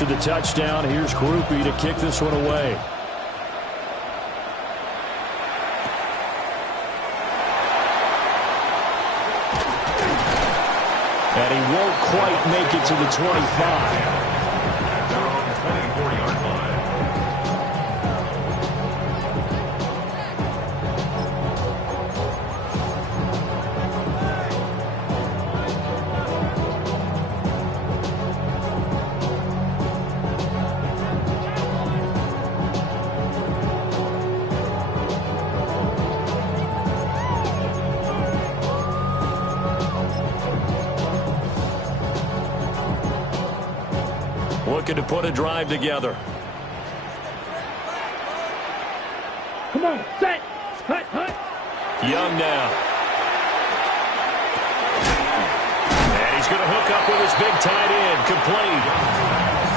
After the touchdown, here's Groupie to kick this one away. And he won't quite make it to the 25. Looking to put a drive together. Come on, set, hut, hut. Young now. And he's going to hook up with his big tight end, complete.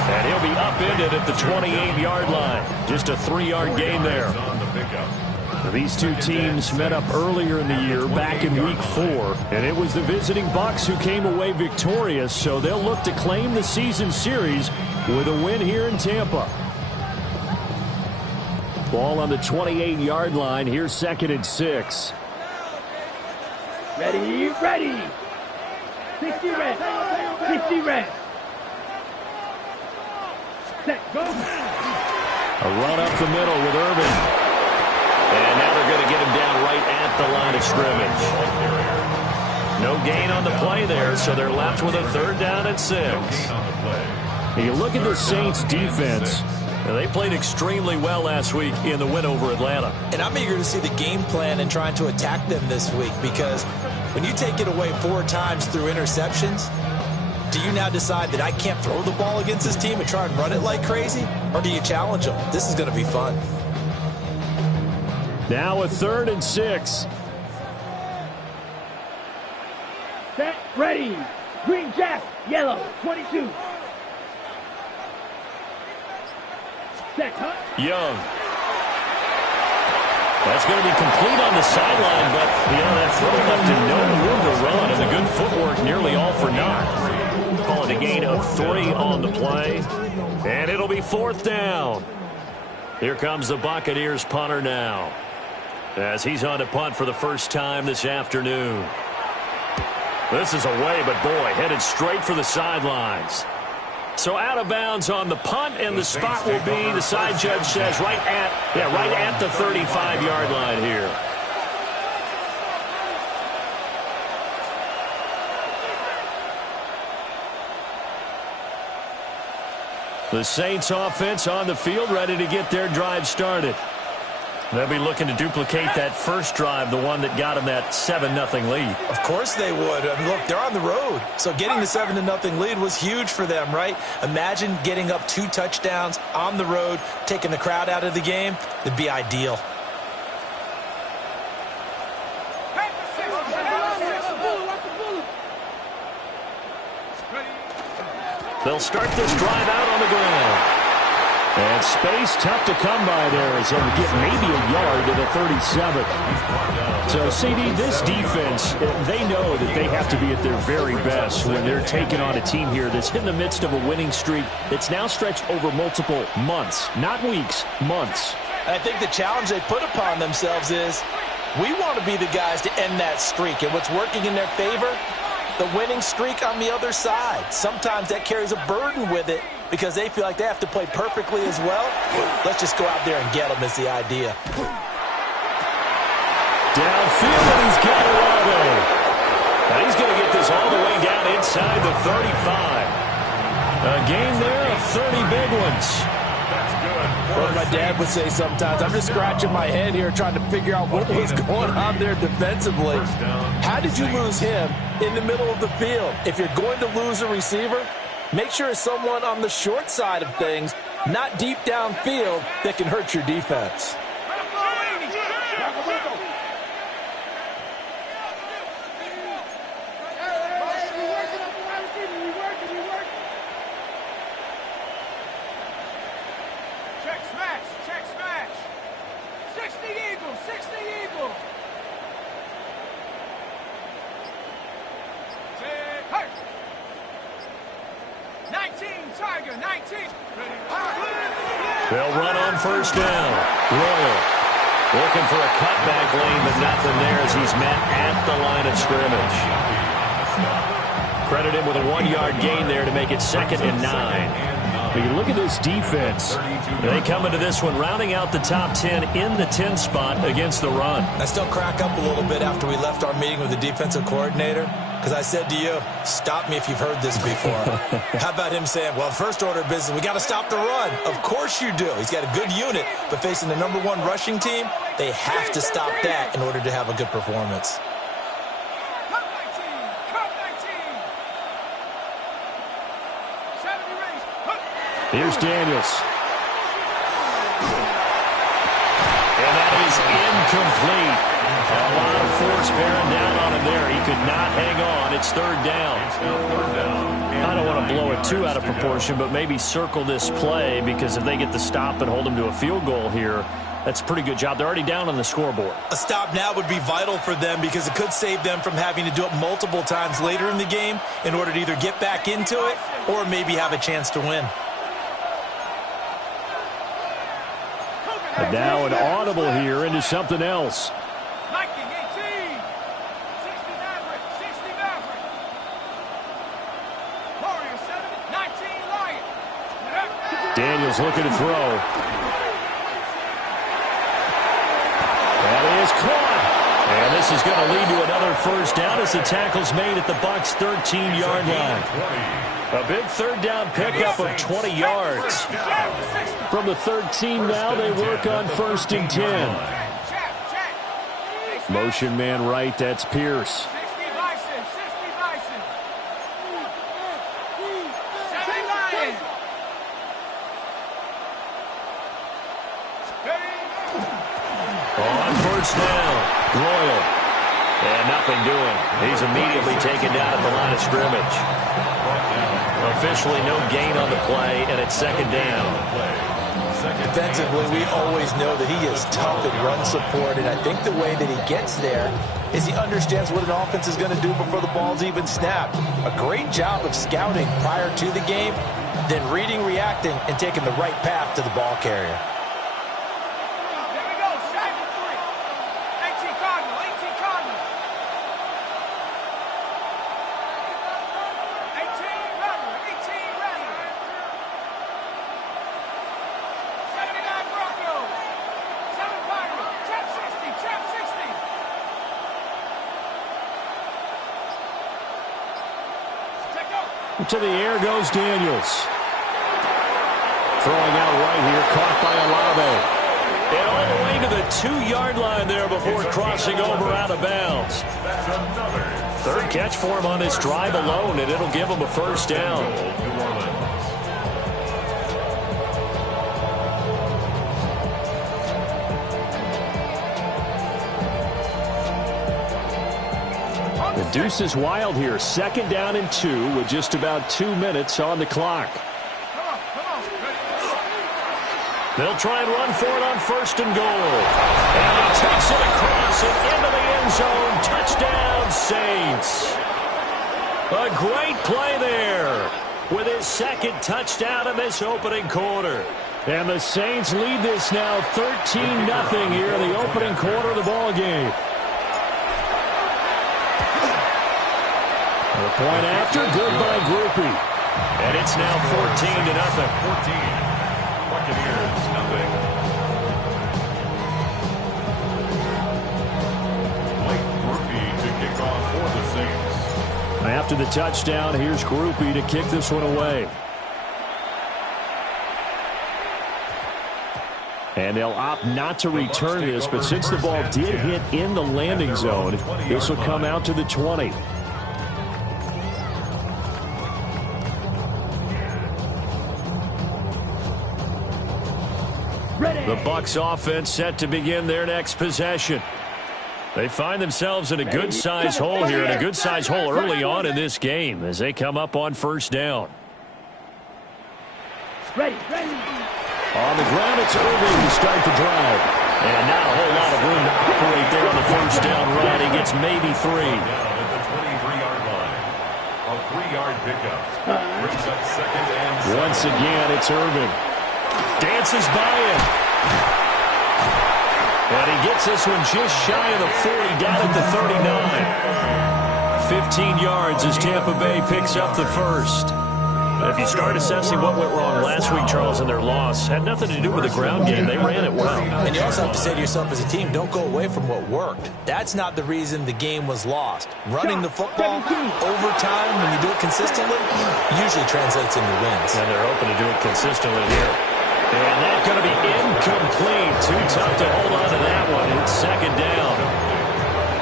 And he'll be upended at the 28-yard line. Just a 3-yard gain there. These two teams met up earlier in the year, back in Week 4, and it was the visiting Bucs who came away victorious, so they'll look to claim the season series with a win here in Tampa. Ball on the 28-yard line. Here's 2nd and 6. Ready, ready. 60 red. 60 red. Set, go. A run up the middle with Irvin. And now they're going to get him down right at the line of scrimmage. No gain on the play there, so they're left with a 3rd down and 6. You look at the Saints defense. They played extremely well last week in the win over Atlanta. And I'm eager to see the game plan and trying to attack them this week, because when you take it away 4 times through interceptions, do you now decide that I can't throw the ball against this team and try and run it like crazy? Or do you challenge them? This is going to be fun. Now a 3rd and 6. Set, ready. Green jack, yellow, 22. Set, hut. Young. That's going to be complete on the sideline, but that throw left him no room to run, and the good footwork nearly all for naught. Call it a gain of 3 on the play, and it'll be 4th down. Here comes the Buccaneers punter now, as he's on to punt for the first time this afternoon. This is away, but boy, headed straight for the sidelines. So out of bounds on the punt, and the spot will be, the side judge says, right at the 35-yard line here. The Saints offense on the field, ready to get their drive started. They'll be looking to duplicate that first drive, the one that got them that 7-0 lead. Of course they would. I mean, look, they're on the road. So getting the 7-0 lead was huge for them, right? Imagine getting up 2 touchdowns on the road, taking the crowd out of the game. It'd be ideal. They'll start this drive out on the ground. And space tough to come by there as they'll get maybe a yard to the 37. So, CD, this defense, they know that they have to be at their very best when they're taking on a team here that's in the midst of a winning streak that's now stretched over multiple months, not weeks, months. I think the challenge they put upon themselves is we want to be the guys to end that streak. And what's working in their favor? The winning streak on the other side. Sometimes that carries a burden with it because they feel like they have to play perfectly as well. Let's just go out there and get them is the idea. Downfield, and he's got Olave. Now he's going to get this all the way down inside the 35. A game there of 30 big ones. Well, my dad would say sometimes, I'm just scratching my head here trying to figure out what was going on there defensively. How did you lose him in the middle of the field? If you're going to lose a receiver, make sure it's someone on the short side of things, not deep downfield, that can hurt your defense. Check smash. 60 Eagles. 19 Tiger, 19. They'll run on first down. Royal looking for a cutback lane, but nothing there as he's met at the line of scrimmage. Credit him with a 1-yard gain there to make it 2nd and 9. You look at this defense. They come into this one rounding out the top 10 in the 10 spot against the run. I still crack up a little bit after we left our meeting with the defensive coordinator because I said to you, stop me if you've heard this before. How about him saying, well, first order of business, we got to stop the run. Of course you do. He's got a good unit, but facing the #1 rushing team, they have to stop that in order to have a good performance. Here's Daniels. And that is incomplete. A lot of force bearing down on him there. He could not hang on. It's 3rd down. I don't want to blow it too out of proportion, but maybe circle this play because if they get the stop and hold them to a field goal here, that's a pretty good job. They're already down on the scoreboard. A stop now would be vital for them because it could save them from having to do it multiple times later in the game in order to either get back into it or maybe have a chance to win. And now an audible here into something else. Daniels looking to throw. That is caught. And this is going to lead to another first down as the tackle's made at the Bucs' 13-yard line. A big 3rd down pickup of 20 yards. From the 13 now, they work on 1st and 10. Motion man right, that's Pierce. On first down, Royal. And nothing doing. He's immediately taken down at the line of scrimmage. Officially no gain on the play, and it's 2nd down. Defensively, we always know that he is tough in run support, and I think the way that he gets there is he understands what an offense is going to do before the ball's even snapped. A great job of scouting prior to the game, then reading, reacting, and taking the right path to the ball carrier. To the air goes Daniels. Throwing out right here, caught by Olave. And all the way to the 2-yard line there before crossing over out of bounds. 3rd catch for him on this drive alone, and it'll give him a first down. The deuce is wild here. 2nd down and 2 with just about 2 minutes on the clock. They'll try and run for it on 1st and goal. And he takes it across and into the end zone. Touchdown, Saints. A great play there with his 2nd touchdown in this opening quarter. And the Saints lead this now 13-0 here in the opening quarter of the ball game. The point after, good by Groupie. And it's now 14-0. 14. Buccaneers, nothing. Blake Groupie to kick off for the Saints. After the touchdown, here's Groupie to kick this one away. And they'll opt not to return this, but since the ball did hit in the landing zone, this will come out to the 20. The Bucs offense set to begin their next possession. They find themselves in a good-sized hole here, and a good-sized hole early on in this game as they come up on 1st down. Ready. On the ground, it's Irving to start the drive. And not a whole lot of room to operate there on the 1st down run. He gets maybe 3. Down at the 23-yard line. A 3-yard pickup. Brings up 2nd and 7. Once again, it's Irving. Dances by him. And he gets this one just shy of the 40, down at the 39. 15 yards as Tampa Bay picks up the first. If you start assessing what went wrong last week, Charles, in their loss, had nothing to do with the ground game. They ran it well. And you also have to say to yourself as a team, don't go away from what worked. That's not the reason the game was lost. Running the football overtime, when you do it consistently, usually translates into wins. And they're hoping to do it consistently here. And that's going to be incomplete. Too tough to hold on to that one. It's second down.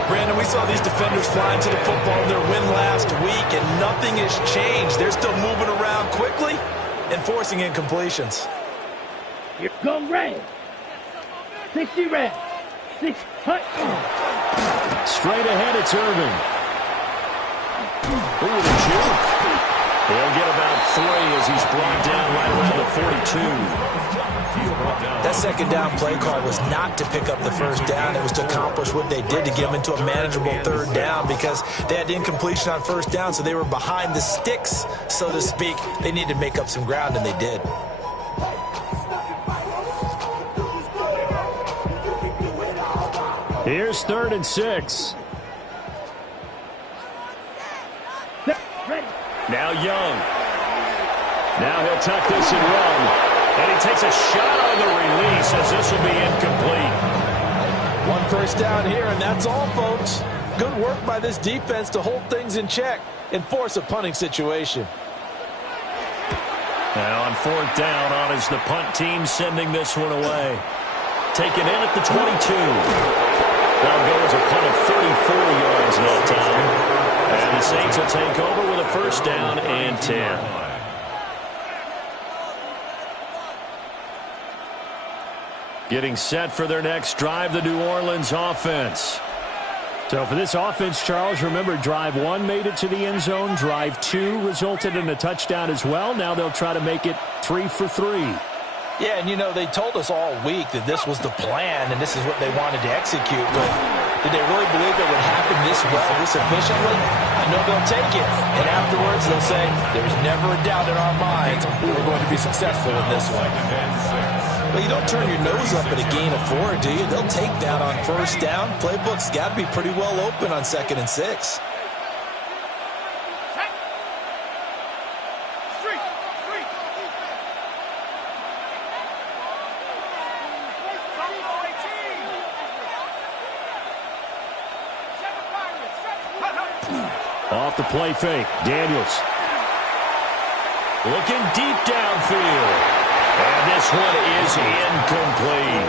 Brandon, we saw these defenders flying to the football in their win last week, and nothing has changed. They're still moving around quickly and forcing incompletions. Here come red. 60 red. 6 hut. Straight ahead, it's Irvin. Ooh, the juke. He'll get about 3 as he's brought down right around the 42. That second down play call was not to pick up the first down. It was to accomplish what they did, to get them into a manageable third down, because they had incompletion on first down, so they were behind the sticks, so to speak. They needed to make up some ground, and they did. Here's 3rd and 6. Now Young. Now he'll tuck this and run. And he takes a shot on the release as this will be incomplete. 1 first down here, and that's all, folks. Good work by this defense to hold things in check and force a punting situation. Now on 4th down, on is the punt team sending this one away. Taken in at the 22. That'll go as a punt of 34 yards that time. And the Saints will take over with a first down and 10. Getting set for their next drive, the New Orleans offense. So for this offense, Charles, remember, drive 1 made it to the end zone. Drive 2 resulted in a touchdown as well. Now they'll try to make it 3 for 3. Yeah, and you know, they told us all week that this was the plan and this is what they wanted to execute. But did they really believe it would happen this well, this efficiently? I know they'll take it. And afterwards, they'll say, there's never a doubt in our minds we were going to be successful in this one. Well, you don't turn your nose up at a gain of 4, do you? They'll take that on first down. Playbook's got to be pretty well open on 2nd and 6. Off the play fake, Daniels. Looking deep downfield. And this one is incomplete.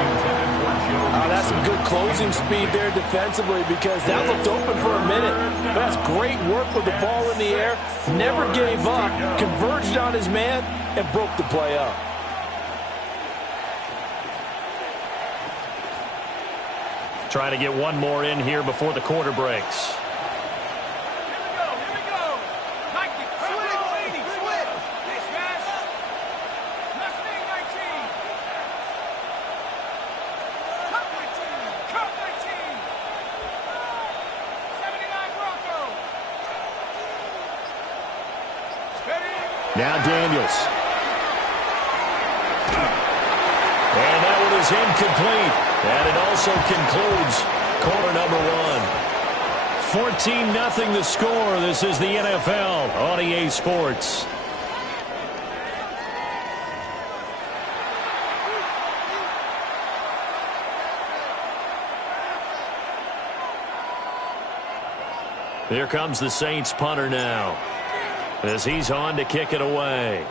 That's some good closing speed there defensively, because that looked open for a minute. That's great work with the ball in the air. Never gave up, converged on his man, and broke the play up. Trying to get one more in here before the quarter breaks. Now Daniels. And that one is incomplete. And it also concludes quarter number 1. 14-0 the score. This is the NFL on EA Sports. Here comes the Saints punter now, as he's on to kick it away.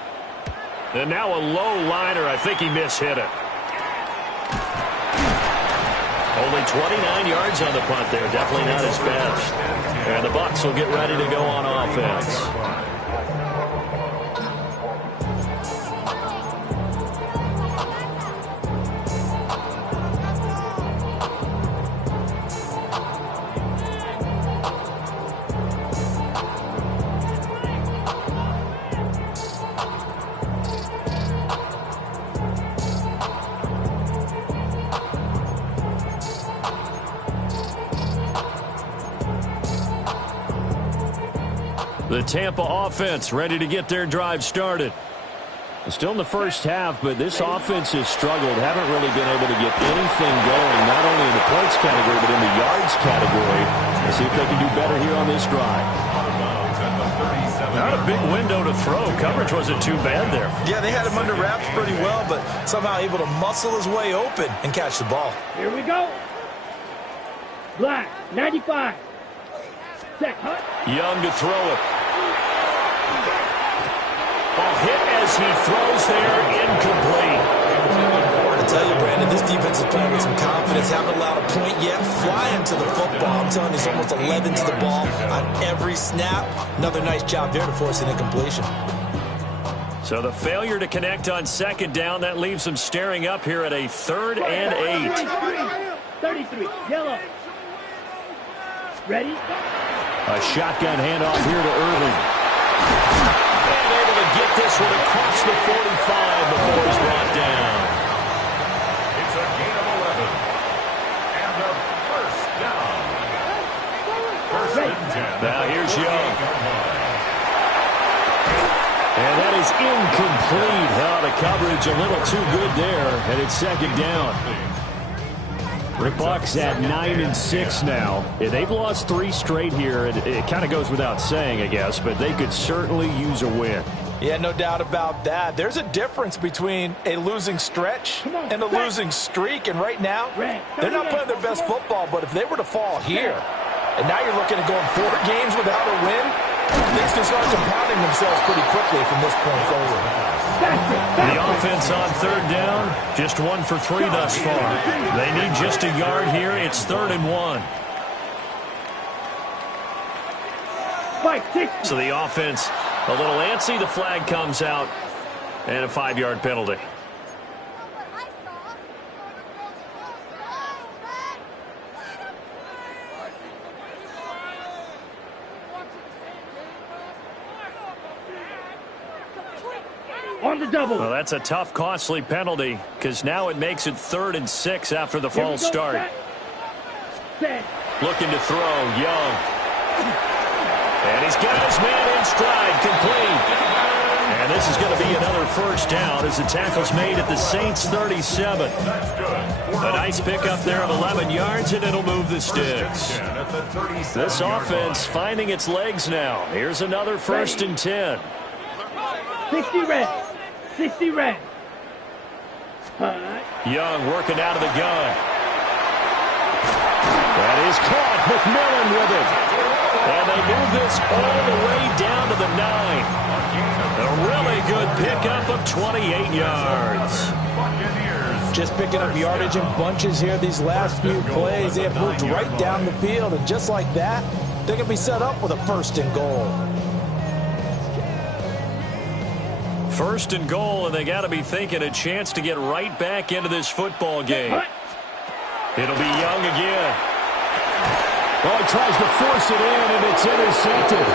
And now a low liner. I think he mishit it. Only 29 yards on the punt there. Definitely not his best. And the Bucs will get ready to go on offense. The Tampa offense ready to get their drive started. Still in the first half, but this offense has struggled. Haven't really been able to get anything going, not only in the points category, but in the yards category. Let's see if they can do better here on this drive. Not a big window to throw. Coverage wasn't too bad there. Yeah, they had him under wraps pretty well, but somehow able to muscle his way open and catch the ball. Here we go. Black, 95. Set, hut. Young to throw it. Ball hit as he throws there, incomplete. I tell you, Brandon, this defense is playing with some confidence. Haven't allowed a point yet. Flying to the football. I'm telling you, it's almost 11 to the ball on every snap. Another nice job there to force an incompletion. So the failure to connect on second down, that leaves them staring up here at a 3rd and 8. 33, yellow. Ready? A shotgun handoff here to Irving. And able to get this one across the 45 before he's brought down. It's a gain of 11. And a first down. First and 10. Now here's Young. And that is incomplete. The coverage a little too good there, and it's second down. The Bucs at 9-6 now. They've lost 3 straight here. It kind of goes without saying, I guess, but they could certainly use a win. Yeah, no doubt about that. There's a difference between a losing stretch and a losing streak, and right now, they're not playing their best football, but if they were to fall here, and now you're looking at going 4 games without a win, things can start compounding themselves pretty quickly from this point forward. The offense on 3rd down, just 1 for 3 thus far. They need just a yard here. It's 3rd and 1. So the offense a little antsy. The flag comes out, and a 5-yard penalty. On the double. Well, that's a tough, costly penalty because now it makes it 3rd and 6 after the false start. Looking to throw, Young. And he's got his man in stride, complete. And this is going to be another first down as the tackle's made at the Saints' 37. A nice pickup there of 11 yards, and it'll move the sticks. This offense finding its legs now. Here's another 1st and 10. 60 red. 60 red. Young working out of the gun. That is caught. McMillan with it. And they move this all the way down to the 9. A really good pickup of 28 yards. Just picking up yardage in bunches here these last few plays. They have moved right down the field, and just like that, they're going to be set up with a 1st and goal. 1st and goal, and they got to be thinking a chance to get right back into this football game. It'll be Young again. Well, he tries to force it in, and it's intercepted.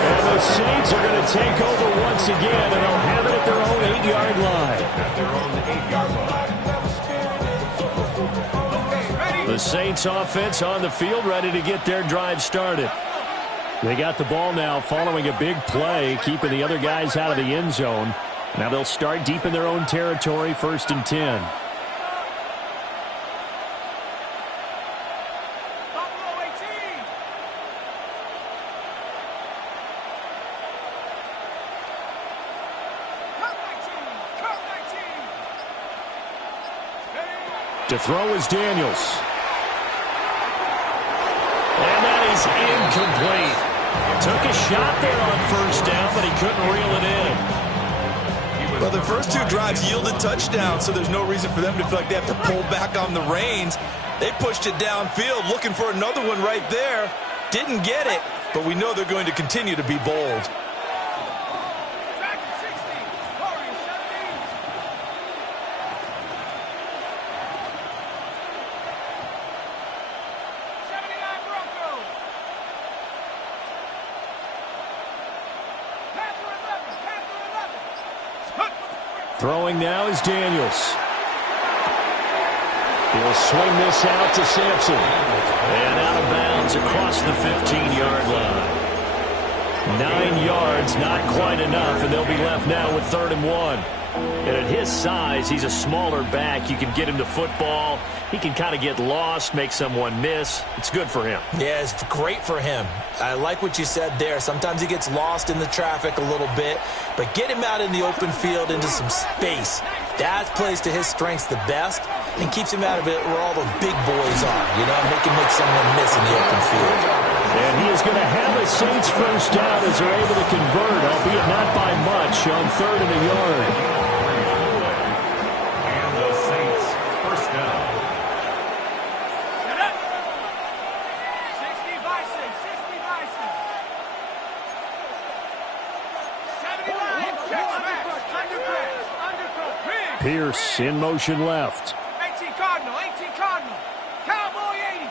And the Saints are going to take over once again, and they'll have it at their own 8-yard line. The Saints offense on the field, ready to get their drive started. They got the ball now following a big play, keeping the other guys out of the end zone. Now they'll start deep in their own territory, 1st and 10. To throw is Daniels. And that is incomplete. Took a shot there on 1st down, but he couldn't reel it in. Well, the first 2 drives yielded touchdowns, so there's no reason for them to feel like they have to pull back on the reins. They pushed it downfield, looking for another one right there. Didn't get it, but we know they're going to continue to be bold. Throwing now is Daniels. He'll swing this out to Sampson. And out of bounds across the 15-yard line. 9 yards, not quite enough, and they'll be left now with 3rd and 1. And at his size, he's a smaller back. You can get him to football. He can kind of get lost, make someone miss. It's good for him. Yeah, it's great for him. I like what you said there. Sometimes he gets lost in the traffic a little bit, but get him out in the open field into some space. That plays to his strengths the best and keeps him out of it where all the big boys are, you know, make someone miss in the open field. And he is going to have a Saints first down as they're able to convert, albeit not by much, on 3rd and a yard. And the Saints first down. Set up. 60 Bison, 60 Bison. 79, check smash, undercrash, big. Pierce in motion left. 18 Cardinal, 18 Cardinal. Cowboy 80.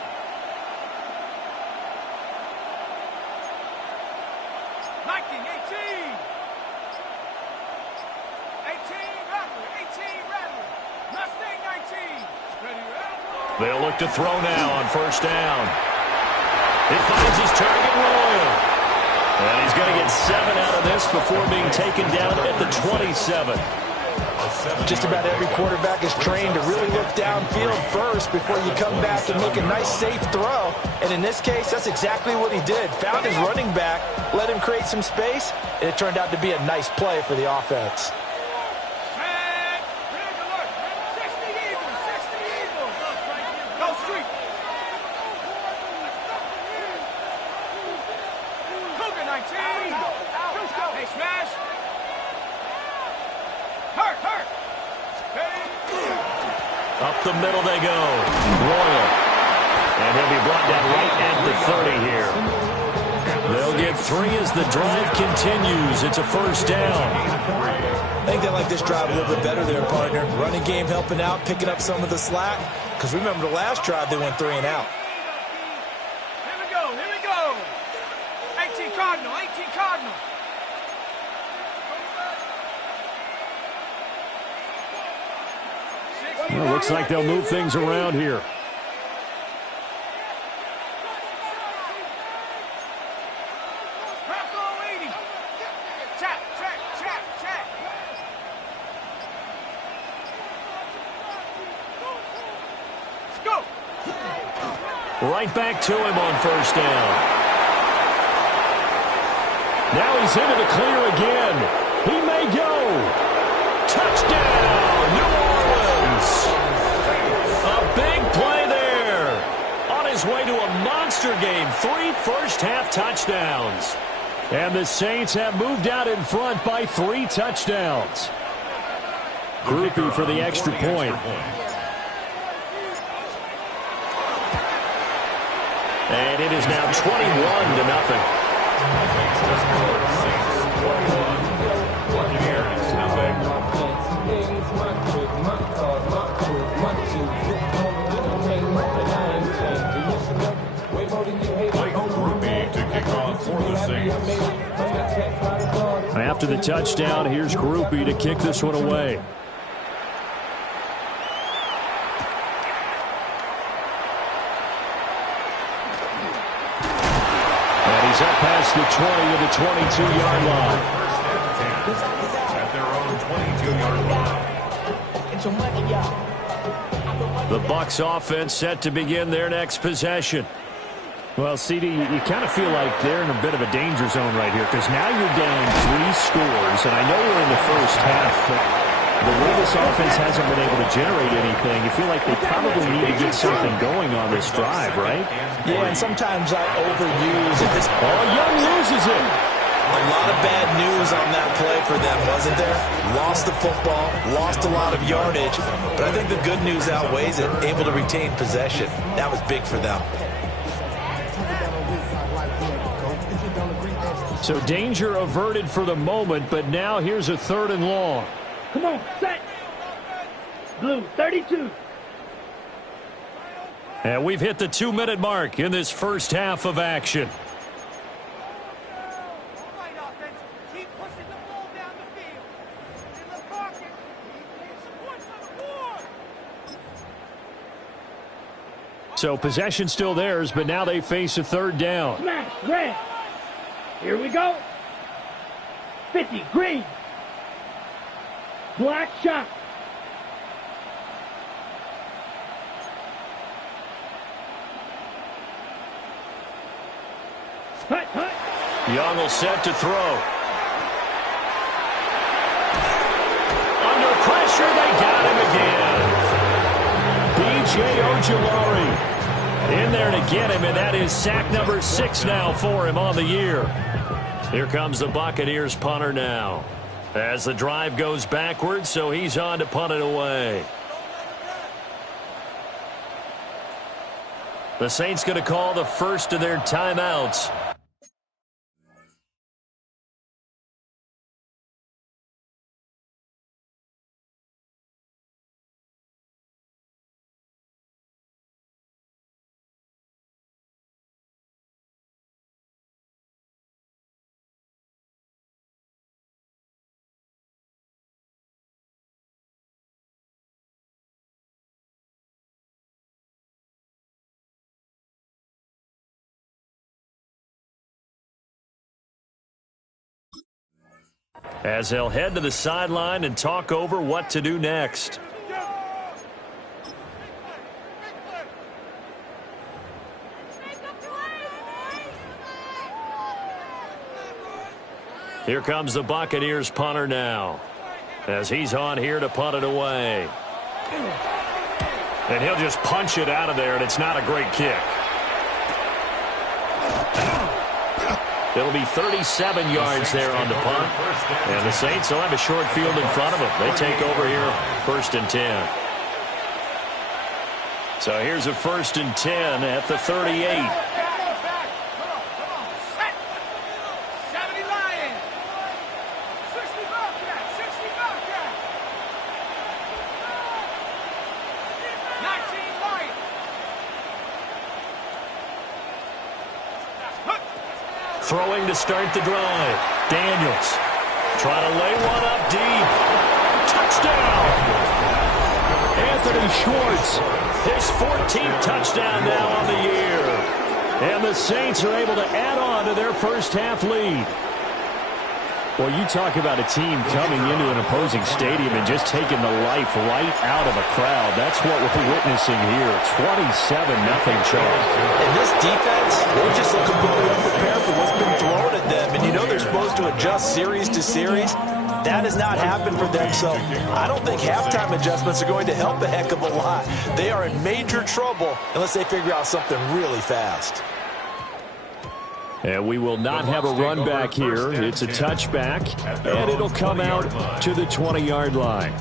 19, 18. 18 Rattler. Mustang 19. Ready, Rattler. They'll look to throw now on first down. It finds his target, Royal. And he's going to get 7 out of this before being taken down at the 27. Just about every quarterback is trained to really look downfield first before you come back and make a nice, safe throw. And in this case, that's exactly what he did. Found his running back, let him create some space, and it turned out to be a nice play for the offense. And red alert. 60 Eagles, 60 Eagles. Go street. Cougar 19. Hey, smash. Hurt. Up the middle they go. Royal. And he'll be brought down right at the 30 here. They'll get 3 as the drive continues. It's a first down. I think they like this drive a little bit better there, partner. Running game helping out, picking up some of the slack. Because remember the last drive, they went 3 and out. Here we go. 18 Cardinal, 18 Cardinal. Well, looks like they'll move things around here. Bravo 80. Check. Let's go. Right back to him on first down. Now he's into the clear again. He may go. Touchdown, New Orleans. A big play there. On his way to a monster game. 3 first-half touchdowns. And the Saints have moved out in front by 3 touchdowns. Groupie for the extra point. And it is now 21-0. After the touchdown, here's Groupie to kick this one away. And he's up past the 20 to the 22-yard line. At their own 22-yard line. The Bucs offense set to begin their next possession. Well, CD, you kind of feel like they're in a bit of a danger zone right here because now you're down 3 scores, and I know we're in the first half, but the way this offense hasn't been able to generate anything, you feel like they probably need to get something going on this drive, right? Yeah, and sometimes I overuse at this point. Oh, Young loses it. A lot of bad news on that play for them, wasn't there? Lost the football, lost a lot of yardage, but I think the good news outweighs it, able to retain possession. That was big for them. So danger averted for the moment, but now here's a 3rd and long. Come on, set. Blue, 32. And we've hit the 2-minute mark in this first half of action. All right, offense. Keep pushing the ball down the field. In the pocket. Keep the board. So possession still theirs, but now they face a 3rd down. Smash, red. Here we go. 50, green. Black shot. Hut, hut. Young will set to throw. Under pressure, they got him again. B.J. Ojulari in there to get him, and that is sack number 6 now for him on the year. Here comes the Buccaneers punter now. As the drive goes backwards, so he's on to punt it away. The Saints going to call the first of their timeouts. As they'll head to the sideline and talk over what to do next. Here comes the Buccaneers punter now, as he's on here to punt it away. And he'll just punch it out of there, and it's not a great kick. It'll be 37 yards there on the punt. And the Saints will have a short field in front of them. They take over here, 1st and 10. So here's a 1st and 10 at the 38. Throwing to start the drive. Daniels trying to lay one up deep. Touchdown! Anthony Schwartz, his 14th touchdown now on the year. And the Saints are able to add on to their first half lead. Well, you talk about a team coming into an opposing stadium and just taking the life right out of a crowd. That's what we're witnessing here. 27-0 charge. And this defense, they just look completely unprepared for what's been thrown at them. And you know they're supposed to adjust series to series. That has not happened for them, so I don't think halftime adjustments are going to help a heck of a lot. They are in major trouble unless they figure out something really fast. And we will not have a run back here. It's a touchback, and it'll come out to the 20-yard line.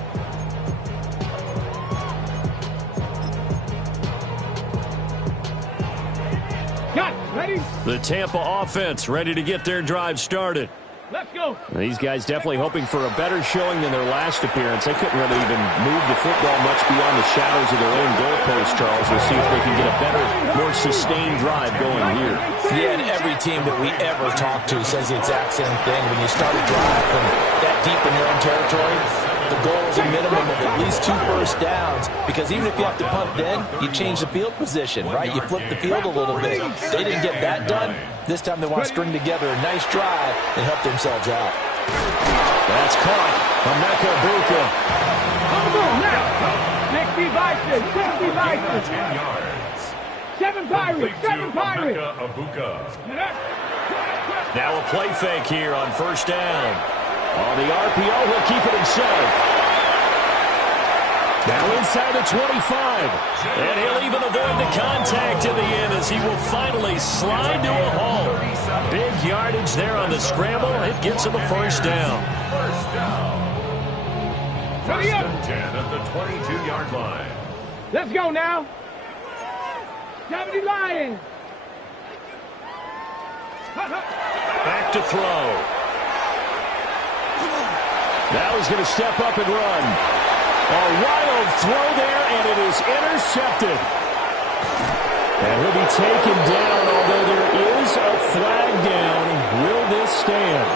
Got it. Ready? The Tampa offense ready to get their drive started. Let's go. These guys definitely hoping for a better showing than their last appearance. They couldn't really even move the football much beyond the shadows of their own goalpost, Charles. We'll see if they can get a better, more sustained drive going here. Yeah, and every team that we ever talk to says the exact same thing. When you start a drive from that deep in your own territory, the goal is a minimum of at least 2 first downs, because even if you have to punt then, you change the field position, right? You flip the field a little bit. They didn't get that done. This time they want to string together a nice drive and help themselves out. That's caught. Emeka Buka. Hold on now. 60 Vikings. 60 Vikings. 10 yards. 7 Pirates. 7 Pirates. Now a play fake here on 1st down. On the RPO, he'll keep it himself. Now inside the 25. And he'll even avoid the contact in the end as he will finally slide to a halt. Big yardage there on the scramble. It gets him a 1st down. 1st down. 1st and 10 at the 22-yard line. Let's go now. 70 Lions. Back to throw. Now he's going to step up and run. A wild throw there, and it is intercepted. And he'll be taken down, although there is a flag down. Will this stand?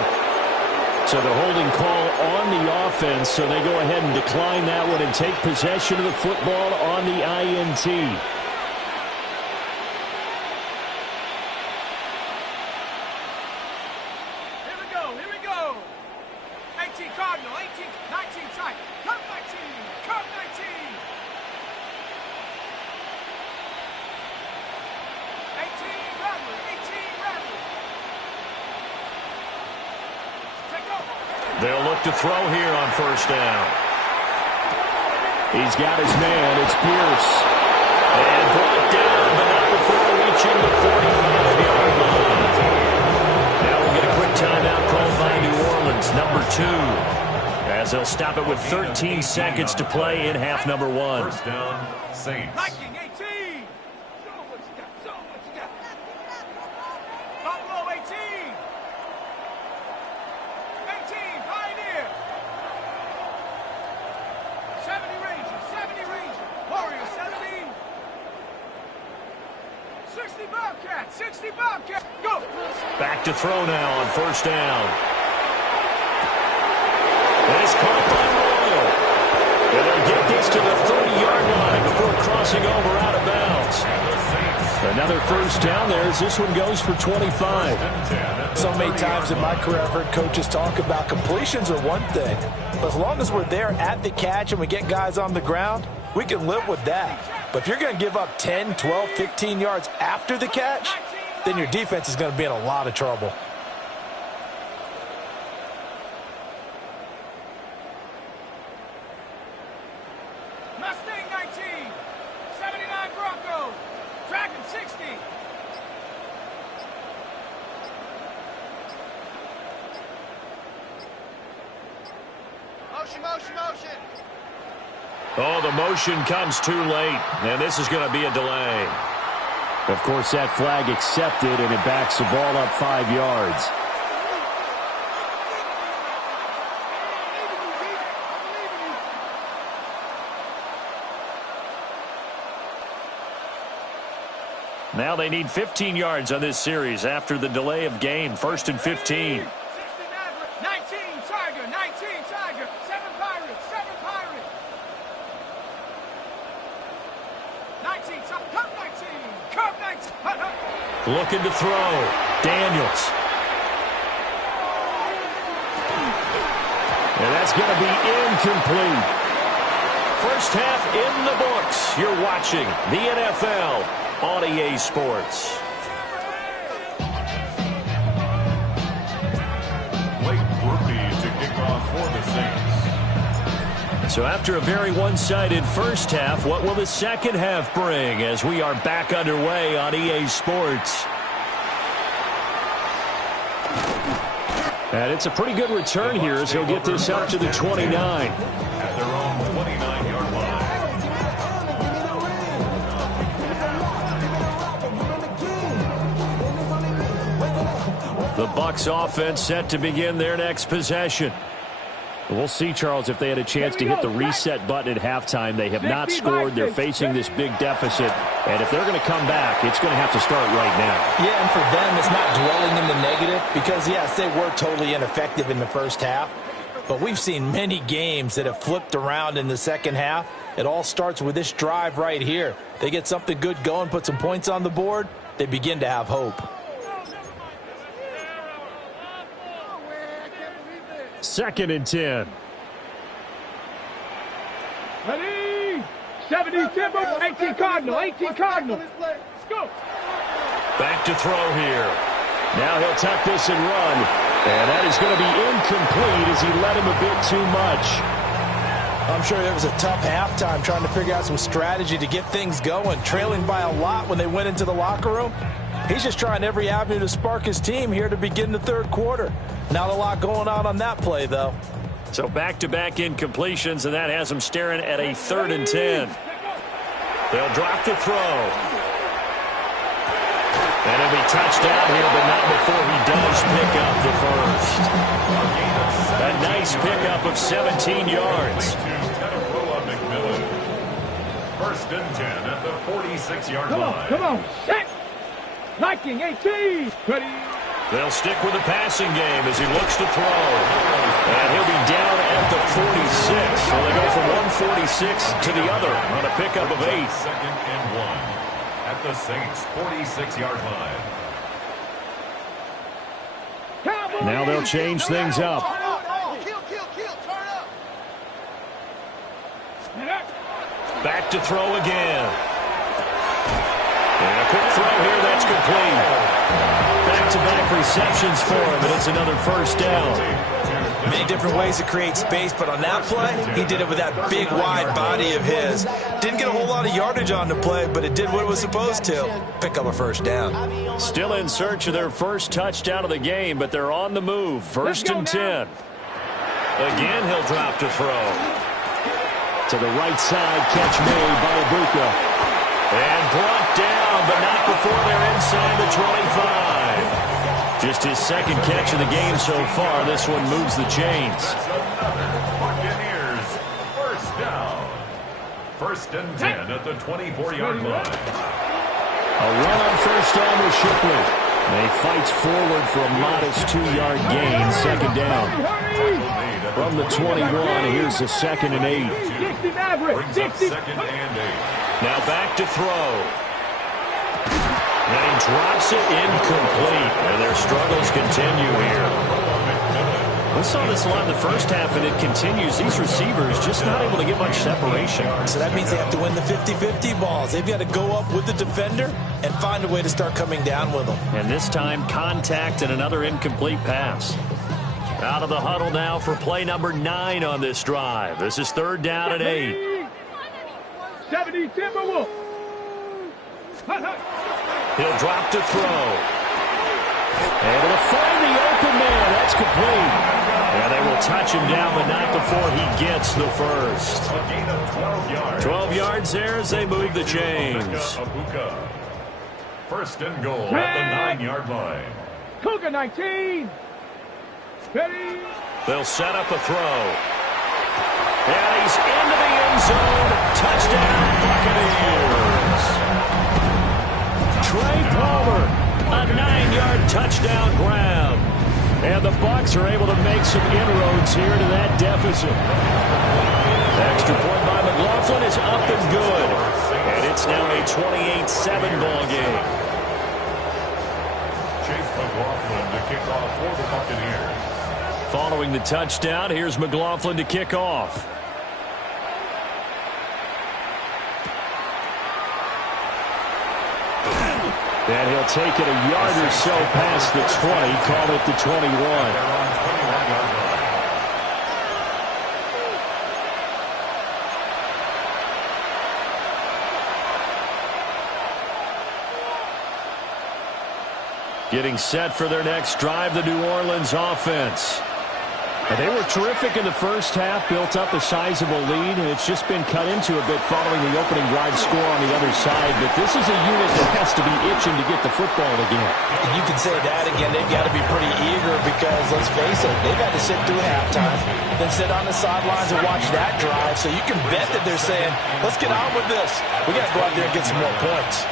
So the holding call on the offense, so they go ahead and decline that one and take possession of the football on the INT. 18 Cardinal, 18, 19 tight. Come 19, come 19. 18 Rattler, 18 Rattler. Take over. They'll look to throw here on first down. He's got his man. It's Pierce. And brought down, but not before reaching the 45-yard line. Now we'll get a quick timeout called by New Orleans, number 2. As they'll stop it with 13 seconds to play in half number 1. First down, Saints. Viking 18. Show what you got, show what you got. Buffalo 18. 18, Pioneer. 70 Rangers, 70 Rangers. Warrior 70. 60 Bobcats, 60 Bobcats. Go. Back to throw now on first down. It's caught by Royal. And they'll get this to the 30-yard line before crossing over out of bounds. Another first down there as this one goes for 25. So many times in my career I've heard coaches talk about completions are one thing. But as long as we're there at the catch and we get guys on the ground, we can live with that. But if you're going to give up 10, 12, 15 yards after the catch, then your defense is going to be in a lot of trouble. Mustang 19. 79 Broncos. Dragon 60. Motion, motion, motion. Oh, the motion comes too late, and this is going to be a delay. Of course, that flag accepted, and it backs the ball up 5 yards. Now they need 15 yards on this series after the delay of game. 1st and 15. 19 Tiger, 19 Tiger. 7 Pirates, 7 Pirates. 19 Tiger, come 19, come 19. Looking to throw. Daniels. And that's going to be incomplete. First half in the books. You're watching the NFL on EA Sports. Blake Groupie to kick off for the Saints. So after a very one-sided first half, what will the second half bring as we are back underway on EA Sports? And it's a pretty good return here as he'll get this up to the 29. At their own 29-yard line. The Bucs offense set to begin their next possession. We'll see, Charles, if they had a chance to hit the reset button at halftime. They have not scored. They're facing this big deficit. And if they're going to come back, it's going to have to start right now. Yeah, and for them, it's not dwelling in the negative because, yes, they were totally ineffective in the first half. But we've seen many games that have flipped around in the second half. It all starts with this drive right here. They get something good going, put some points on the board, they begin to have hope. 2nd and 10. Ready? 70 Timber, 18 Cardinal, 18 Cardinal. Let's go. Back to throw here. Now he'll tuck this and run. And that is going to be incomplete as he led him a bit too much. I'm sure it was a tough halftime trying to figure out some strategy to get things going, trailing by a lot when they went into the locker room. He's just trying every avenue to spark his team here to begin the third quarter. Not a lot going on that play, though. So back-to-back incompletions, and that has him staring at a 3rd and 10. They'll drop the throw. And he'll be touched down here, but not before he does pick up the first. A nice pickup of 17 yards. 1st and 10 at the 46-yard Come line. on, come on. Set. Viking 18. Ready? They'll stick with the passing game as he looks to throw. And he'll be down at the 46. So they go from 146 to the other on a pickup of 8. 2nd and 1 at the Saints' 46-yard line. Now they'll change things up. Back to throw again. And a quick throw here, that's complete. Back-to-back receptions for him, and it's another first down. Many different ways to create space, but on that play, he did it with that big, wide body of his. Didn't get a whole lot of yardage on the play, but it did what it was supposed to. Pick up a first down. Still in search of their first touchdown of the game, but they're on the move. First and 10. Again, he'll drop to throw. To the right side, catch made by Wk. And brought down, but not before they're inside the 25. Just his second catch of the game so far. This one moves the chains. Buccaneers, first down. First and 10 at the 24-yard line. A run on first down with Shipley. And he fights forward for a modest 2-yard gain. Second down. From the 21, here's the 2nd and 8. 60 Maverick, 60. Second and 8. Now back to throw. And he drops it incomplete. And their struggles continue here. We saw this a lot in the first half, and it continues. These receivers just not able to get much separation. So that means they have to win the 50-50 balls. They've got to go up with the defender and find a way to start coming down with them. And this time, contact and another incomplete pass. Out of the huddle now for play number 9 on this drive. This is 3rd down and 8. 70 Timberwolf. He'll drop to throw. Able to find the open man. That's complete. And they will touch him down, but not before he gets the first. A gain of 12 yards. 12 yards there as they move the chains. Wk. First and goal at the 9-yard line. Cougar 19. Ready. They'll set up a throw. And he's into the end zone. Touchdown, Buccaneers. Trey Palmer, a 9-yard touchdown grab. And the Bucs are able to make some inroads here to that deficit. Extra point by McLaughlin is up and good. And it's now a 28-7 ball game. Chase McLaughlin to kick off for the Buccaneers. Following the touchdown, here's McLaughlin to kick off. And he'll take it a yard or so past the 20, call it the 21. Getting set for their next drive, the New Orleans offense. And they were terrific in the first half, built up a sizable lead, and it's just been cut into a bit following the opening drive score on the other side. But this is a unit that has to be itching to get the football again. You can say that again. They've got to be pretty eager because, let's face it, they've had to sit through halftime, then sit on the sidelines and watch that drive. So you can bet that they're saying, let's get on with this. We got to go out there and get some more points.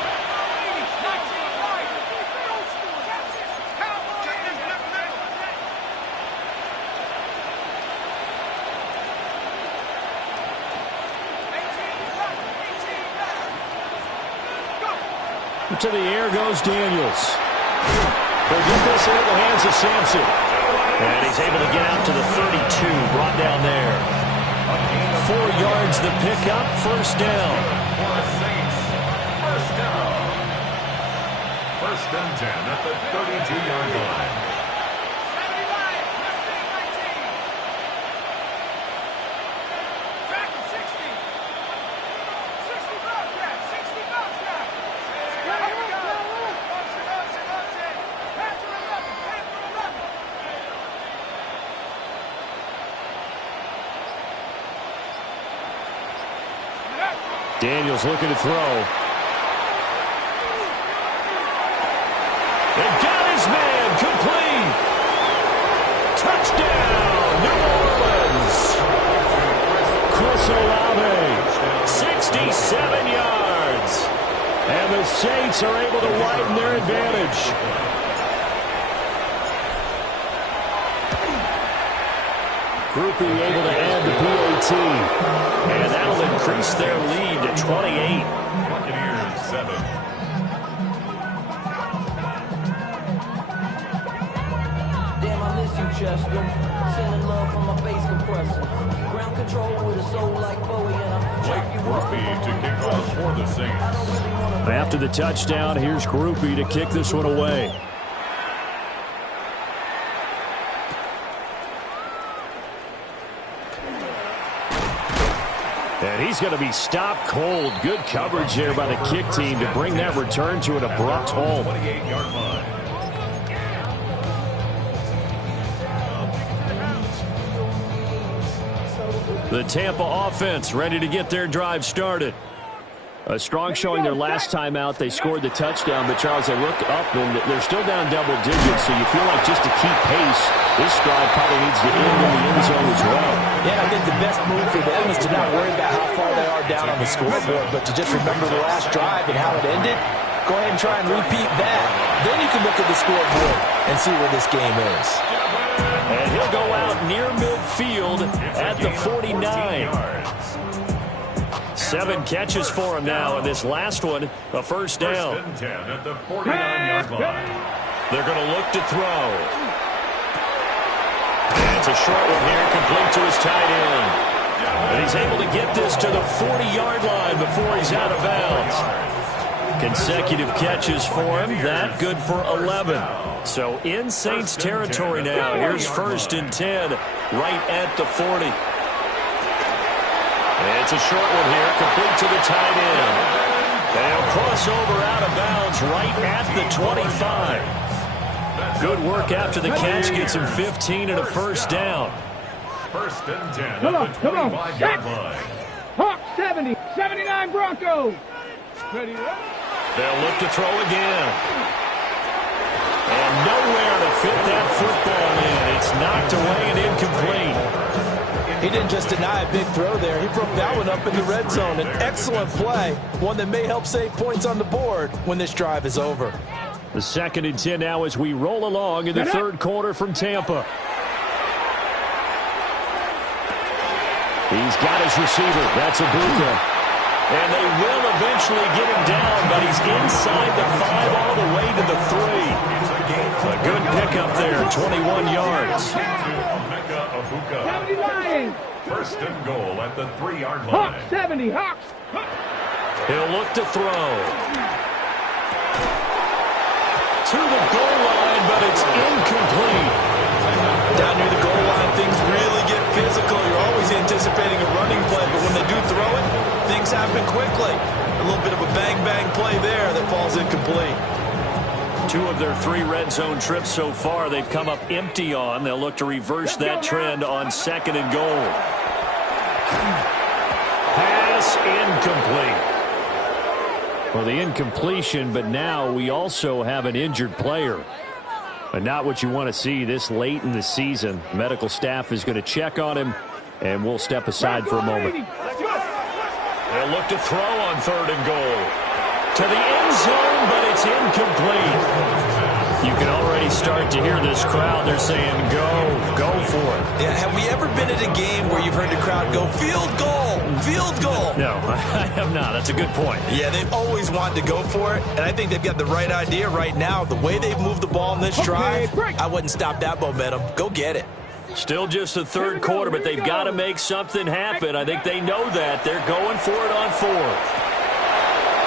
To the air goes Daniels. They'll get this into the hands of Sampson. And he's able to get out to the 32, brought down there. 4 yards the pickup, first down. For the Saints, first down. First and 10 at the 32-yard line. Daniels looking to throw. And got his man, complete. Touchdown, New Orleans. Chris Olave. 67 yards. And the Saints are able to widen their advantage. Groupie able to add the PAT. And that'll increase their lead to 28. Buccaneers 7. Damn, I miss you, chest. Sending love from my face compressor. Ground control with a soul like Bowie, and I'm Blake Groupie to kick off for the Saints. After the touchdown, here's Groupie to kick this one away. And he's going to be stopped cold. Good coverage there by the kick team to bring that return to an abrupt halt. 28-yard line. The Tampa offense ready to get their drive started. A strong showing their last time out. They scored the touchdown, but Charles, they look up and they're still down double digits, so you feel like just to keep pace, this drive probably needs to end in the end zone as well. Yeah, I think the best move for them is to not worry about how far they are down on the scoreboard, but to just remember the last drive and how it ended. Go ahead and try and repeat that. Then you can look at the scoreboard and see where this game is. And he'll go out near midfield at the 49. 7 catches for him now, and this last one, a first down. First and 10 at the 49-yard line. They're going to look to throw. And it's a short one here, complete to his tight end. And he's able to get this to the 40-yard line before he's out of bounds. Consecutive catches for him. That good for 11. So in Saints territory now. Here's first and 10 right at the 40. And it's a short one here, complete to the tight end. And he'll cross over out of bounds right at the 25. Good work after the catch. Gets him 15 and a first down. First and 10 at the 25-yard line. Wk17, 79 Broncos. Ready to go. They'll look to throw again. And nowhere to fit that football in. It's knocked away and incomplete. He didn't just deny a big throw there. He broke that one up in the red zone. An excellent play, one that may help save points on the board when this drive is over. The 2nd and 10 now as we roll along in the third quarter from Tampa. He's got his receiver. That's Wk17. And they will eventually get him down, but he's inside the 5 all the way to the 3. A good pickup there, 21 yards. First and goal at the 3-yard line. Wk17, Hawks. He'll look to throw. To the goal line, but it's incomplete. Down near the goal line, things really get physical. You're always anticipating a running play, but when they do throw it, things happen quickly. A little bit of a bang-bang play there that falls incomplete. 2 of their 3 red zone trips so far they've come up empty on. They'll look to reverse that trend on 2nd and goal. Pass incomplete. Well, the incompletion, but now we also have an injured player. But not what you want to see this late in the season. Medical staff is going to check on him, and we'll step aside for a moment. They'll look to throw on 3rd and goal. To the end zone, but it's incomplete. You can already start to hear this crowd. They're saying, go for it. Yeah, have we ever been at a game where you've heard the crowd go, field goal, field goal? No, I have not. That's a good point. Yeah, they've always wanted to go for it, and I think they've got the right idea right now. The way they've moved the ball in this drive, I wouldn't stop that momentum. Go get it. Still just the 3rd quarter, but they've got to make something happen. I think they know that. They're going for it on 4th.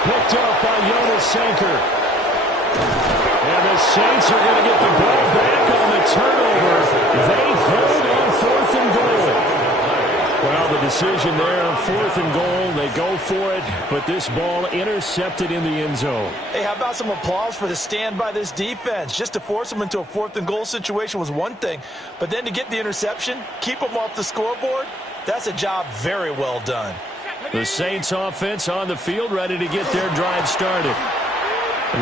Picked up by Jonas Sanker. And the Saints are going to get the ball back on the turnover. They hold on 4th and goal. Well, the decision there on 4th and goal. They go for it, but this ball intercepted in the end zone. Hey, how about some applause for the stand by this defense? Just to force them into a 4th and goal situation was one thing, but then to get the interception, keep them off the scoreboard, that's a job very well done. The Saints offense on the field, ready to get their drive started.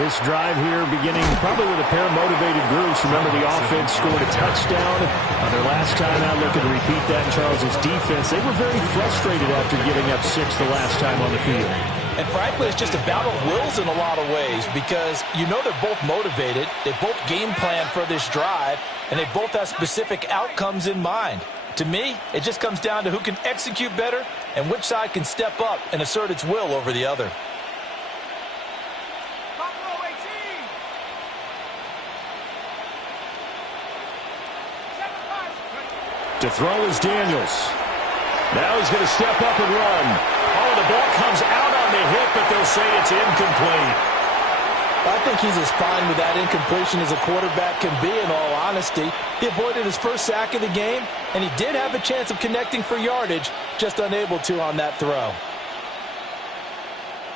This drive here beginning probably with a pair of motivated groups. Remember, the offense scored a touchdown on their last time out. Looking to repeat that in Charles's defense. They were very frustrated after giving up 6 the last time on the field. And frankly, it's just a battle of wills in a lot of ways because you know they're both motivated. They both game plan for this drive, and they both have specific outcomes in mind. To me, it just comes down to who can execute better and which side can step up and assert its will over the other. To throw is Daniels. Now he's going to step up and run. Oh, the ball comes out on the hit, but they'll say it's incomplete. I think he's as fine with that incompletion as a quarterback can be, in all honesty. He avoided his first sack of the game, and he did have a chance of connecting for yardage, just unable to on that throw.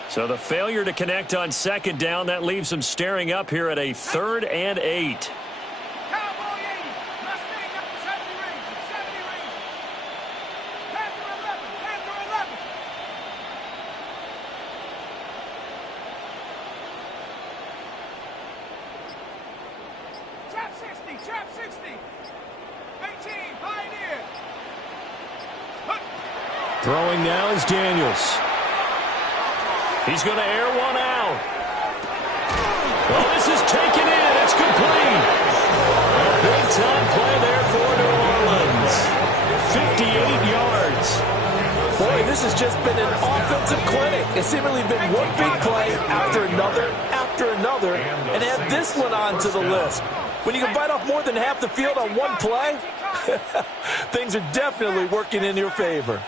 So the failure to connect on second down, that leaves him staring up here at a 3rd and 8. Cowboy 80. Mustang up to 70 range. 70 range. Panther 11. Panther 11. Trap 60. Trap 60. 18. Pioneer. Throwing now is Daniels. He's going to air one out. Oh, this is taken in. It's complete. A big-time play there for New Orleans. 58 yards. Boy, this has just been an offensive clinic. It's seemingly been one big play after another, and add this one onto the list. When you can bite off more than half the field on one play, things are definitely working in your favor.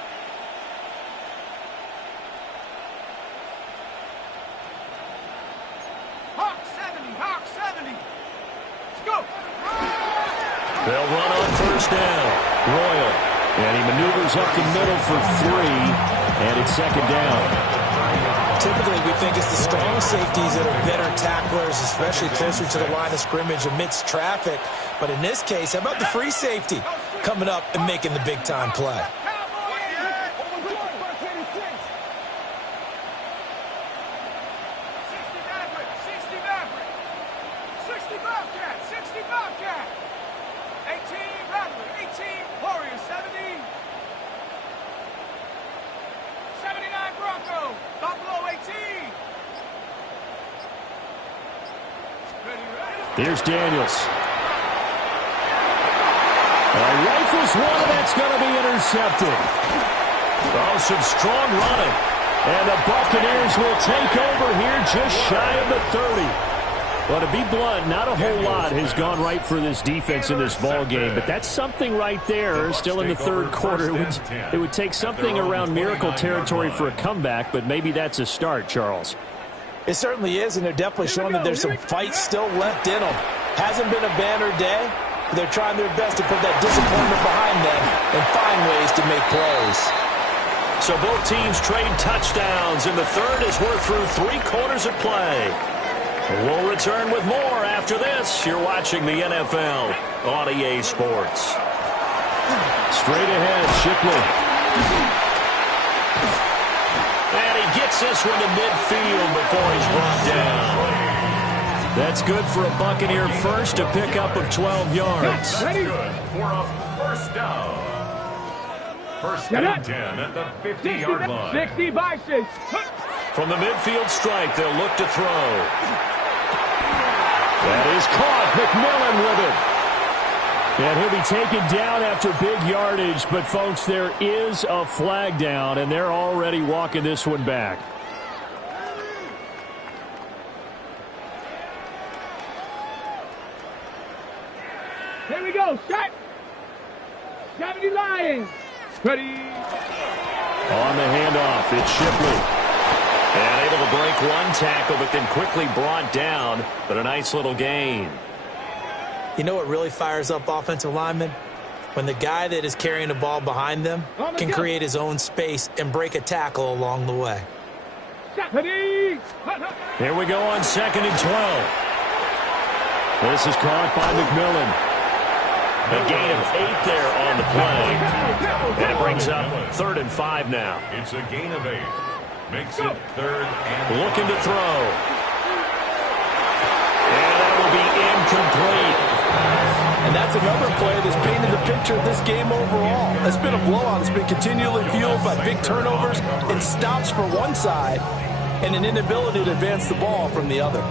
They'll run on first down. Royal. And he maneuvers up the middle for 3. And it's second down. Typically, we think it's the strong safeties that are better tacklers, especially closer to the line of scrimmage amidst traffic. But in this case, how about the free safety coming up and making the big-time play? Here's Daniels. Rifles one, that's going to be intercepted. Oh, some strong running. And the Buccaneers will take over here just shy of the 30. Well, to be blunt, not a whole lot has gone right for this defense in this ball game, but that's something right there. Still in the third quarter. It would take something around miracle territory for a comeback, but maybe that's a start, Charles. It certainly is, and they're definitely showing that there's some fight still left in them. Hasn't been a banner day, but they're trying their best to put that disappointment behind them and find ways to make plays. So both teams trade touchdowns, and the third as we're through 3 quarters of play. We'll return with more after this. You're watching the NFL on EA Sports. Straight ahead, Shipley. And he gets this one to midfield before he's brought down. That's good for a Buccaneer first, to pick up of 12 yards. Good for a first down. First and 10 at the 50-yard line. 60 by 6. From the midfield stripe, they'll look to throw. That is caught. McMillan with it. And he'll be taken down after big yardage. But, folks, there is a flag down, and they're already walking this one back. Here we go. Set. 70 Lions. Ready. On the handoff, it's Shipley. And able to break one tackle, but then quickly brought down. But a nice little gain. You know what really fires up offensive linemen? When the guy that is carrying the ball behind them can create his own space and break a tackle along the way. Here we go on 2nd and 12. This is caught by McMillan. A gain of 8 there on the play. And it brings up 3rd and 5 now. It's a gain of 8. Makes it 3rd and looking to throw. And that will be incomplete. And that's another play that's painted the picture of this game overall. It's been a blowout. It's been continually fueled by big turnovers and stops for one side and an inability to advance the ball from the other.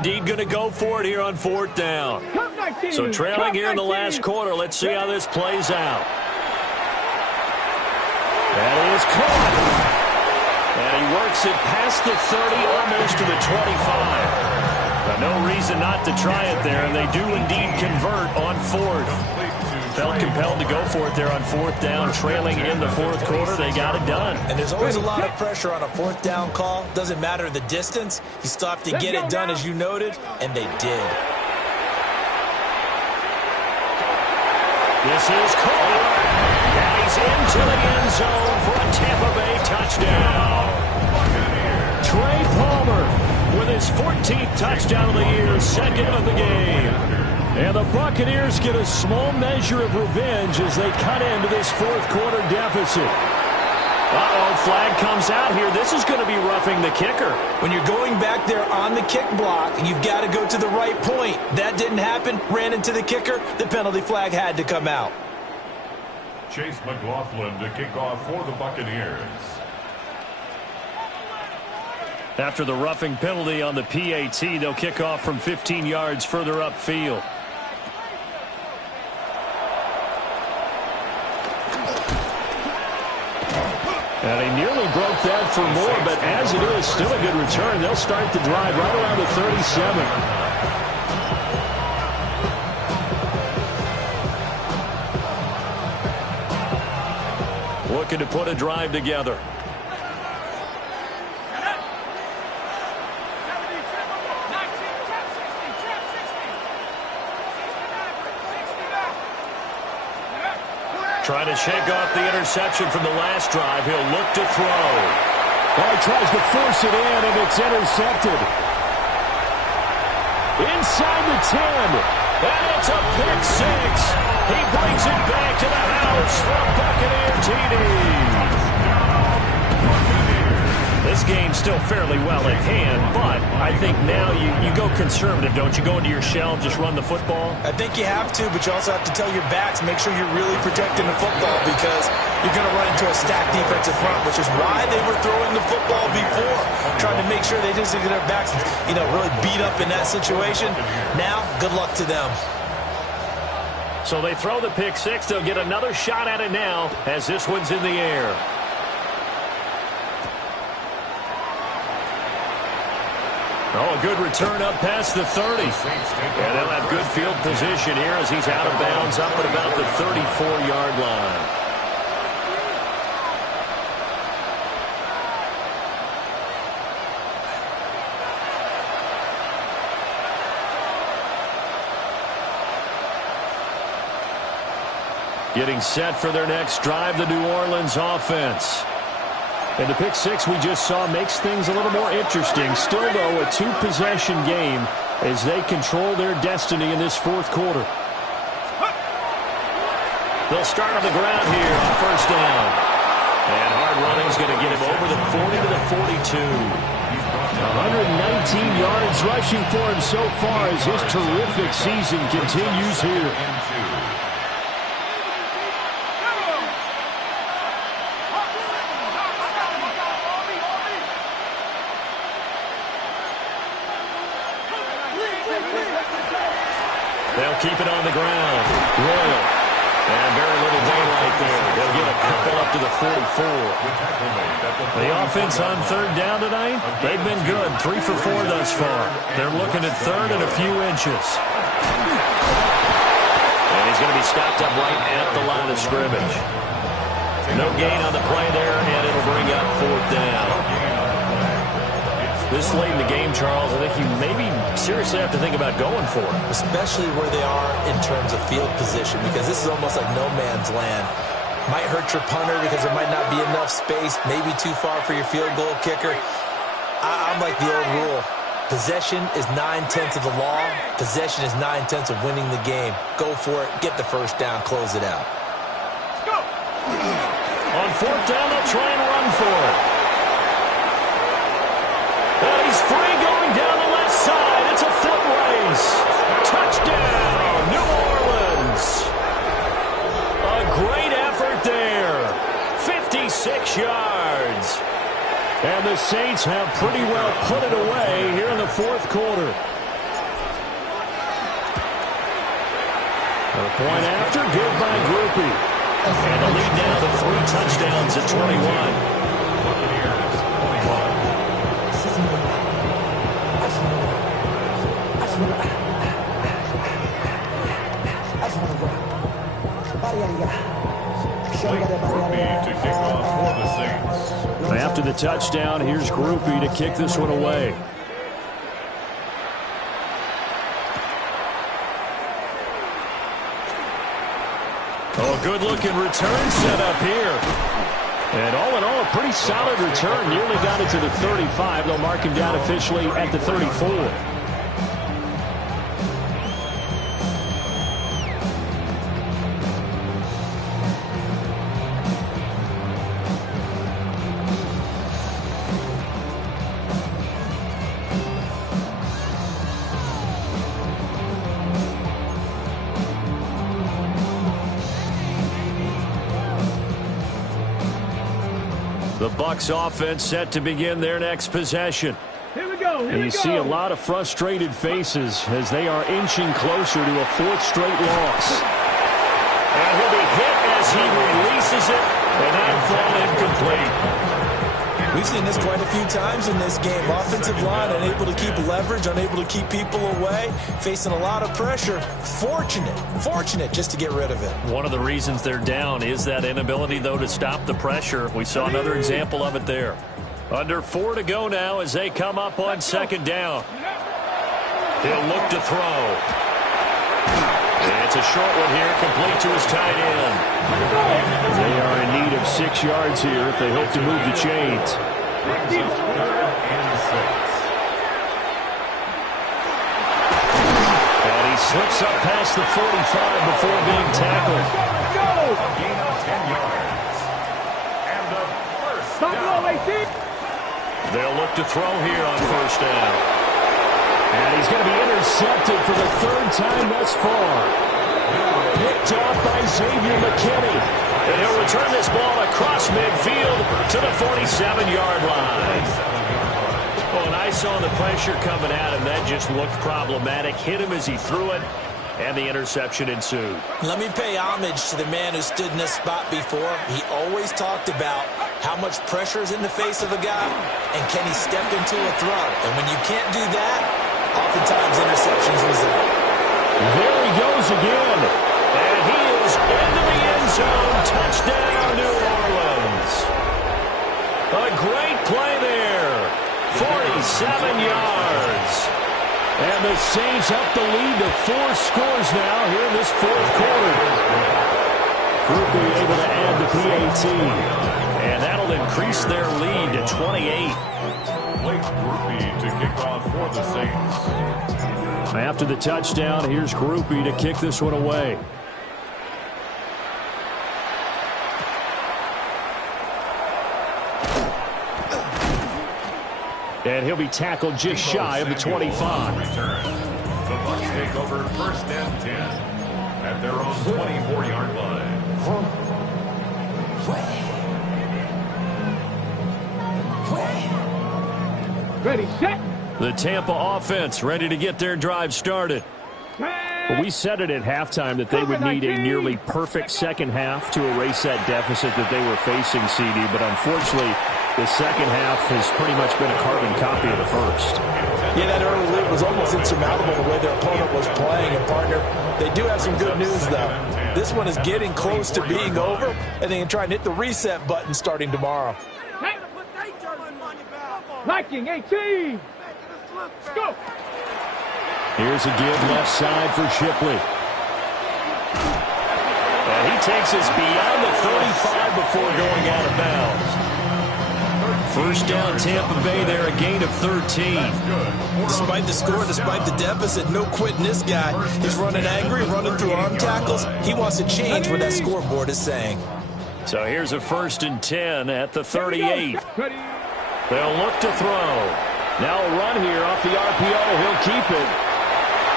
indeed going to go for it here on 4th down. So trailing here in the last quarter. Let's see how this plays out. That is caught. And he works it past the 30, almost to the 25. Now, no reason not to try it there, and they do indeed convert on 4th. Felt compelled to go for it there on 4th down, trailing in the 4th quarter. They got it done. And there's always a lot of pressure on a 4th down call. Doesn't matter the distance. You still have to get it done, as you noted, and they did. This is caught. And he's into the end zone for a Tampa Bay touchdown. Trey Palmer with his 14th touchdown of the year, 2nd of the game. And the Buccaneers get a small measure of revenge as they cut into this 4th quarter deficit. Uh-oh, flag comes out here. This is going to be roughing the kicker. When you're going back there on the kick block, you've got to go to the right point. That didn't happen. Ran into the kicker. The penalty flag had to come out. Chase McLaughlin to kick off for the Buccaneers. After the roughing penalty on the PAT, they'll kick off from 15 yards further upfield. And he nearly broke that for more, but as it is, still a good return. They'll start the drive right around the 37. Looking to put a drive together. Trying to shake off the interception from the last drive. He'll look to throw. Well, he tries to force it in, and it's intercepted. Inside the 10. And it's a pick six. He brings it back to the house for a Buccaneer TD. This game's still fairly well at hand, but I think now you go conservative, don't you? Go into your shell, just run the football? I think you have to, but you also have to tell your backs, make sure you're really protecting the football because you're going to run into a stacked defensive front, which is why they were throwing the football before, trying to make sure they just get their backs, really beat up in that situation. Now, good luck to them. So they throw the pick six. They'll get another shot at it now as this one's in the air. Oh, a good return up past the 30. And they'll have good field position here as he's out of bounds up at about the 34-yard line. Getting set for their next drive, the New Orleans offense. And the pick six we just saw makes things a little more interesting. Still, though, a two-possession game as they control their destiny in this 4th quarter. They'll start on the ground here on 1st down. And hard running's going to get him over the 40 to the 42. 119 yards rushing for him so far as his terrific season continues here. They'll keep it on the ground. Royal. And very little daylight there. They'll get a couple up to the 44. The offense on 3rd down tonight, they've been good. 3 for 4 thus far. They're looking at 3rd and a few inches. And he's going to be stopped up right at the line of scrimmage. No gain on the play there, and it'll bring up 4th down. This late in the game, Charles, I think you maybe seriously have to think about going for it. Especially where they are in terms of field position, because this is almost like no man's land. Might hurt your punter because there might not be enough space, maybe too far for your field goal kicker. I'm like the old rule. Possession is 9/10 of the law. Possession is 9/10 of winning the game. Go for it. Get the first down. Close it out. Let's go. On 4th down, they'll try and run for it. And he's free going down the left side. It's a foot race. Touchdown, New Orleans. A great effort there. 56 yards. And the Saints have pretty well put it away here in the 4th quarter. point after, good by Groupie. And the lead now to 3 touchdowns at 21. After the touchdown, here's Groupie to kick this one away. Oh, good-looking return set up here. And all in all, a pretty solid return. Nearly got it to the 35. They'll mark him down officially at the 34. The Bucs offense set to begin their next possession. Here we go. And you see a lot of frustrated faces as they are inching closer to a 4th straight loss. And he'll be hit as he releases it, and that'll fall incomplete. We've seen this quite a few times in this game. Offensive line unable to keep leverage, unable to keep people away, facing a lot of pressure. Fortunate just to get rid of it. One of the reasons they're down is that inability, though, to stop the pressure. We saw another example of it there. Under 4 to go now as they come up on 2nd down. He'll look to throw. It's a short one here, complete to his tight end. They are in need of 6 yards here if they hope to move the chains. And he slips up past the 45 before being tackled. Gain of 10 yards. And the first down. They'll look to throw here on 1st down. And he's going to be intercepted for the 3rd time thus far. Picked off by Xavier McKinney. And he'll return this ball across midfield to the 47-yard line. Oh, and I saw the pressure coming at him. That just looked problematic. Hit him as he threw it, and the interception ensued. Let me pay homage to the man who stood in this spot before. He always talked about how much pressure is in the face of a guy, and can he step into a throw. And when you can't do that, oftentimes interceptions result. There he goes again. And he is into the end zone. Touchdown, New Orleans. A great play there. 47 yards. And the Saints up the lead to 4 scores now here in this 4th quarter. Groupie able to add the PAT. And that'll increase their lead to 28. Blake Groupie to kick off for the Saints. After the touchdown, here's Groupie to kick this one away. And he'll be tackled just shy of the 25. Return. The Bucs take over 1st and 10 at their own 24-yard line. Ready, set. The Tampa offense ready to get their drive started. Well, we said it at halftime that they would need a nearly perfect 2nd half to erase that deficit that they were facing, CD. But unfortunately, the 2nd half has pretty much been a carbon copy of the 1st. Yeah, that early lead was almost insurmountable the way their opponent was playing. And, partner, they do have some good news, though. This one is getting close to being over, and they can try and hit the reset button starting tomorrow. Liking 18. Go. Here's a give left side for Shipley. And he takes us beyond the 35 before going out of bounds. 1st down, Tampa Bay there, a gain of 13. Despite the score, despite the deficit, no quitting this guy. He's running angry, running through arm tackles. He wants to change what that scoreboard is saying. So here's a 1st and 10 at the 38. They'll look to throw. Now a run here off the RPO. He'll keep it.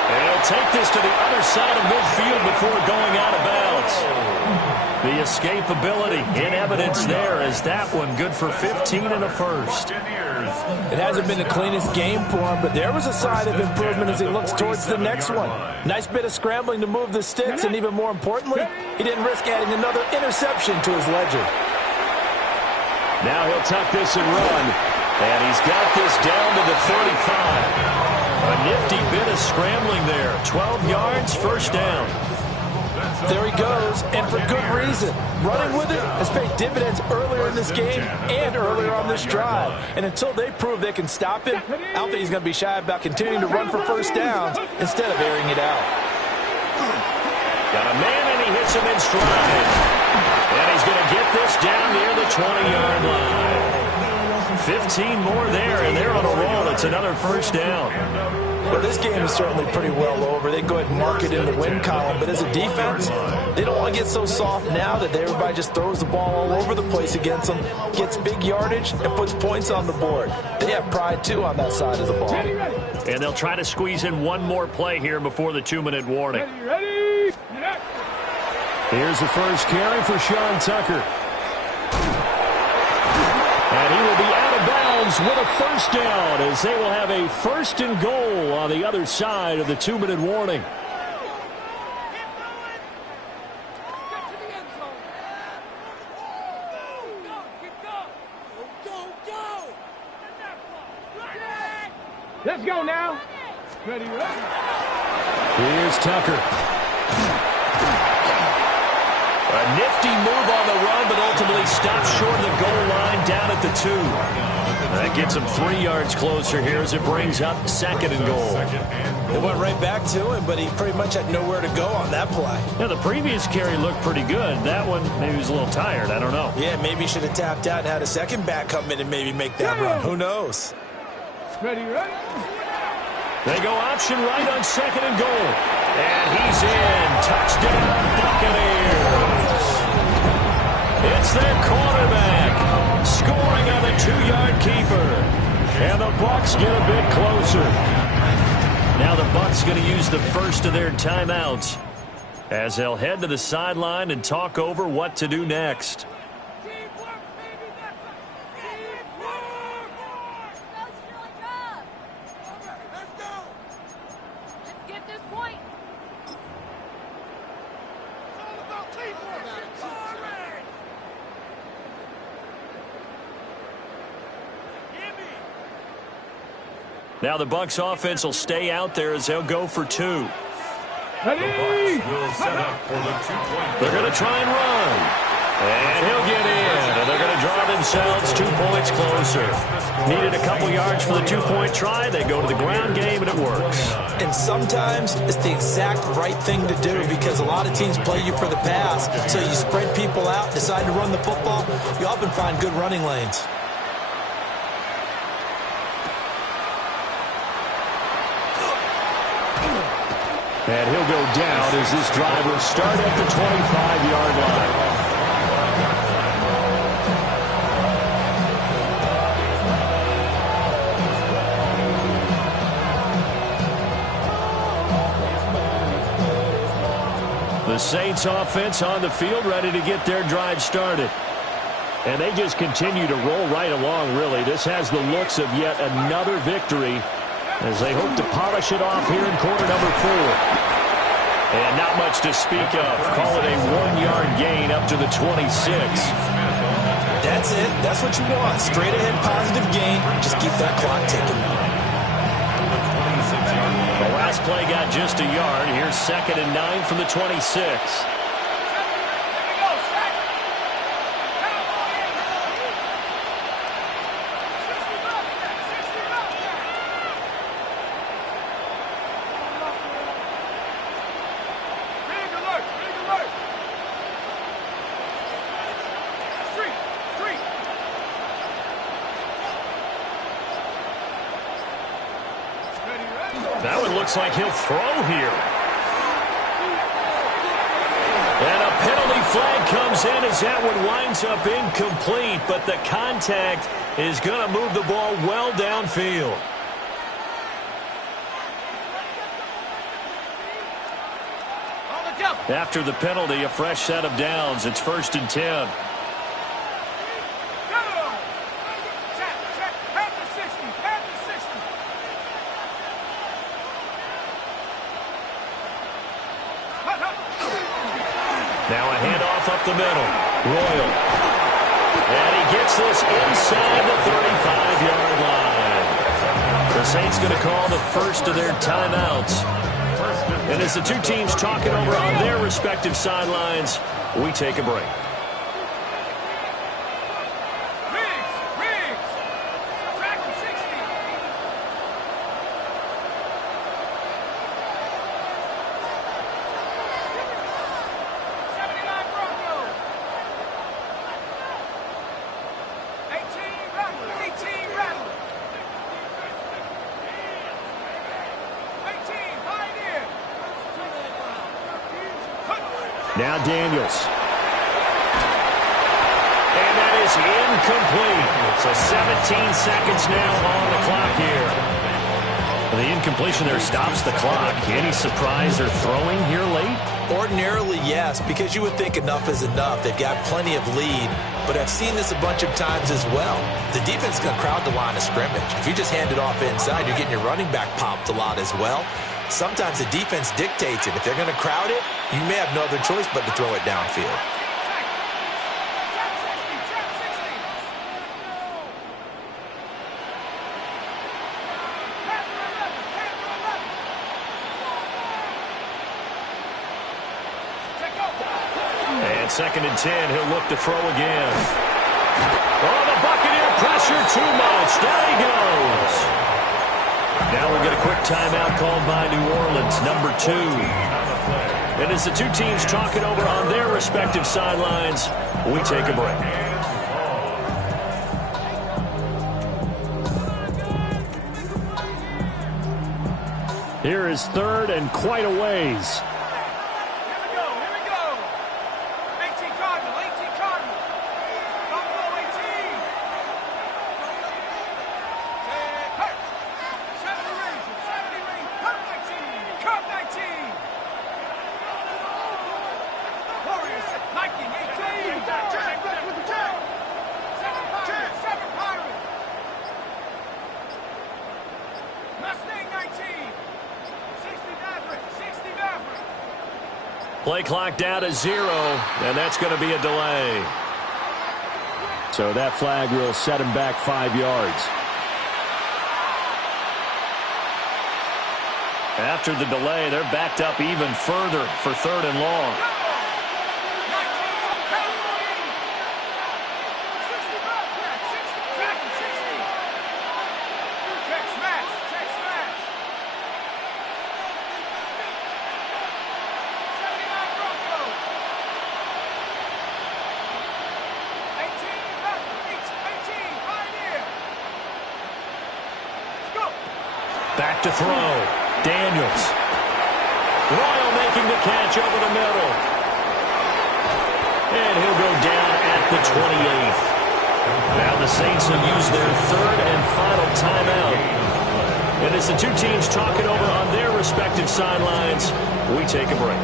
And he'll take this to the other side of midfield before going out of bounds. The escapability in evidence there as that one good for 15 and a first. It hasn't been the cleanest game for him, but there was a sign of improvement as he looks towards the next one. Nice bit of scrambling to move the sticks, and even more importantly, he didn't risk adding another interception to his ledger. Now he'll tuck this and run, and he's got this down to the 35. A nifty bit of scrambling there. 12 yards, first down. There he goes, and for good reason. Running with it has paid dividends earlier in this game and earlier on this drive. And until they prove they can stop him, I don't think he's going to be shy about continuing to run for first downs instead of airing it out. Got a man, and he hits him in stride. And he's going to get this down near the 20-yard line. 15 more there, and they're on a roll. It's another first down. Well, this game is certainly pretty well over. They can go ahead and mark it in the win column. But as a defense, they don't want to get so soft now that everybody just throws the ball all over the place against them, gets big yardage, and puts points on the board. They have pride, too, on that side of the ball. And they'll try to squeeze in one more play here before the 2-minute warning. Ready? Here's the first carry for Sean Tucker. And he will be out of bounds with a first down as they will have a first and goal on the other side of the 2-minute warning. Let's go now. Ready, ready. Here's Tucker. A nifty move on the run, but ultimately stops short of the goal line down at the 2. That gets him 3 yards closer here as it brings up second and goal. It went right back to him, but he pretty much had nowhere to go on that play. Yeah, the previous carry looked pretty good. That one, maybe he was a little tired. I don't know. Yeah, maybe he should have tapped out and had a second back come in and maybe make that run. Who knows? Ready, ready. They go option right on second and goal. And he's in. Touchdown, Buccaneers. It's their quarterback scoring on the 2-yard keeper. And the Bucs get a bit closer. Now the Bucs going to use the first of their timeouts as they'll head to the sideline and talk over what to do next. Now the Bucs offense will stay out there as they'll go for 2. Ready? They're going to try and run. And he'll get in. And they're going to draw themselves 2 points closer. Needed a couple yards for the 2-point try. They go to the ground game, and it works. And sometimes it's the exact right thing to do because a lot of teams play you for the pass. So you spread people out, decide to run the football. You often find good running lanes. And he'll go down as this drive will start at the 25-yard line. The Saints offense on the field ready to get their drive started. And they just continue to roll right along, really. This has the looks of yet another victory as they hope to polish it off here in quarter number 4. And not much to speak of. Call it a 1-yard gain up to the 26. That's it. That's what you want. Straight ahead positive gain. Just keep that clock ticking. The last play got just a yard. Here's 2nd and 9 from the 26. That one looks like he'll throw here. And a penalty flag comes in as that one winds up incomplete, but the contact is going to move the ball well downfield. On the double. After the penalty, a fresh set of downs. It's 1st and 10. Now a handoff up the middle. Royal. And he gets this inside the 35-yard line. The Saints going to call the first of their timeouts. And as the two teams talking over on their respective sidelines, we take a break. Now Daniels. And that is incomplete. So 17 seconds now on the clock here. The incompletion there stops the clock. Any surprise they're throwing here late? Ordinarily, yes, because you would think enough is enough. They've got plenty of lead, but I've seen this a bunch of times as well. The defense is going to crowd the line of scrimmage. If you just hand it off inside, you're getting your running back popped a lot as well. Sometimes the defense dictates it. If they're going to crowd it, you may have no other choice but to throw it downfield. And 2nd and 10, he'll look to throw again. Oh, the Buccaneer pressure too much. Down he goes. Now we'll get a quick timeout called by New Orleans, number 2. And as the two teams talking over on their respective sidelines, we take a break. Here is 3rd and quite a ways. Play clock down to 0, and that's going to be a delay. So that flag will set him back 5 yards. After the delay, they're backed up even further for 3rd and long. Back to throw. Daniels. Royal making the catch over the middle. And he'll go down at the 28th. Now the Saints will use their 3rd and final timeout. And as the two teams talking over on their respective sidelines, we take a break.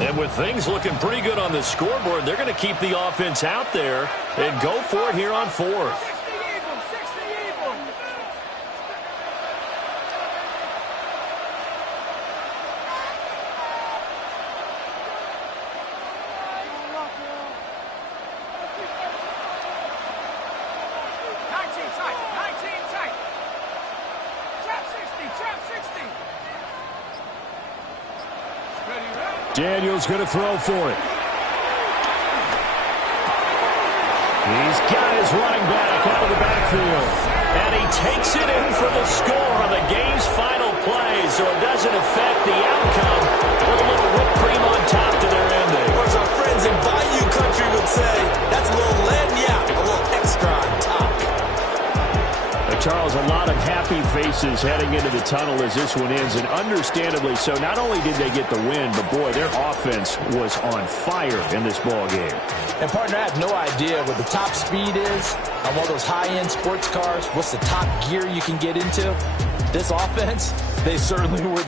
And with things looking pretty good on the scoreboard, they're going to keep the offense out there and go for it here on 4th. Daniels going to throw for it. He's got his running back out of the backfield. And he takes it in for the score on the game's final play, so it doesn't affect the outcome. With a little whipped cream on top to their ending. Or as our friends in Bayou Country would say, that's a little lagniappe, a little extra on top. Charles, a lot of happy faces heading into the tunnel as this one ends, and understandably so. Not only did they get the win, but boy, their offense was on fire in this ball game. And partner, I have no idea what the top speed is on one of those high-end sports cars. What's the top gear you can get into? This offense, they certainly were